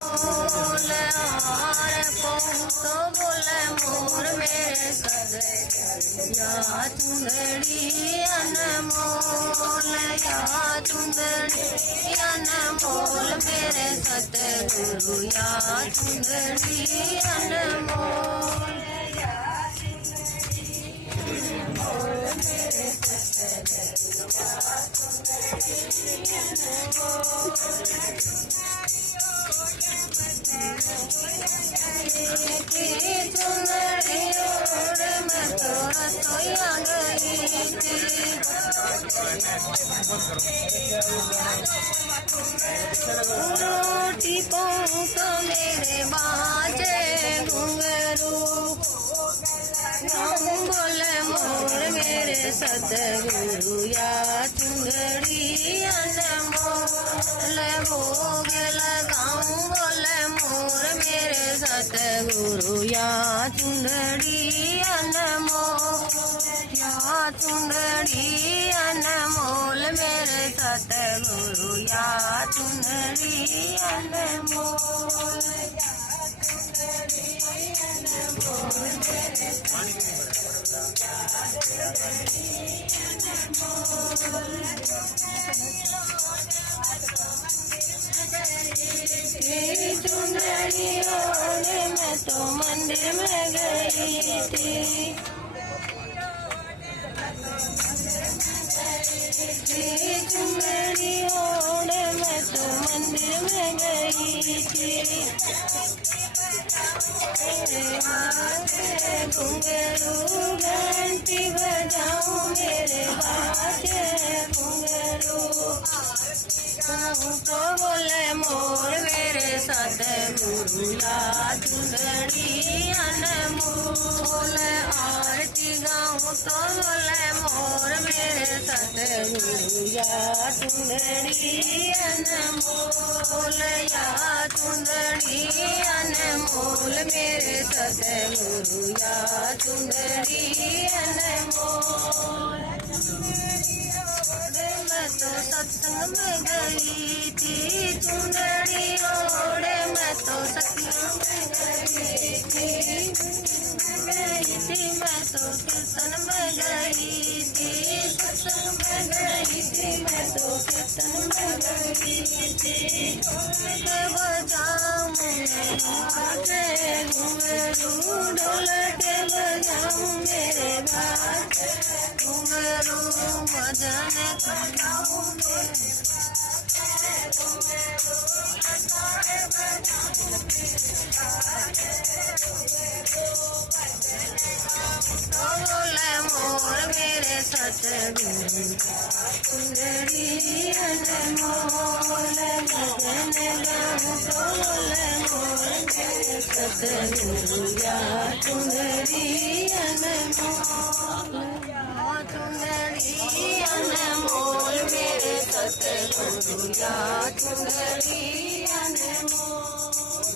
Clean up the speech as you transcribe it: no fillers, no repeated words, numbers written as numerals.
बोले हार तो बोले मोर मेरे सद या चुंदड़ी अनमोल या चुंदड़ी अनमोल मेरे सतगुरु या चुंदड़ी अनमोल चुंदड़ी ओढ़ मैं तो रसोईया गई थी रोटी पाऊँ तो मेरे बाजे घुंघरू बोले मोर मेरे सतगुरु या चुंदड़ी अनमोल भोग लगाऊं बोले मोर मेरे सतगुरु या चुंदड़ी अनमोल या चुंदड़ी अनमोल मेरे सतगुरु या चुंदड़ी अनमोल चुंदड़ी ओढ़े मैं तो मंदिर में गई थी चुंदड़ी ओढ़े मैं तो मंदिर में गई थी घुंघरू घंटी बजाऊं मेरे बाजे घुंघरू तो बोले मोर मेरे सतगुरु या चुंदड़ी अनमोल आरती गाऊं तो बोले मोर मेरे सतगुरु या चुंदड़ी अनमोल या चुंदड़ी अनमोल मेरे सतगुरु या चुंदड़ी अनमोल मैं तो सत्संग में गई थी चुंदड़ी ओढ़े मैं तो सत्संग में गई थी मैं तो कीर्तन में गई थी सत्संग में गई थी मैं तो कीर्तन में गई थी बजाऊं बाजे घुंघरू ढोल के बजाऊं मेरे बाजे घुंघरू भजन कराऊं बोले मोर मेरे सतगुरु चुंदड़ी अनमोल भजन गाऊं तो बोले मोर मेरे सतगुरु या चुंदड़ी अनमोल चुंदड़ी अनमोल मेरे सतगुरु या चुंदड़ी अनमोल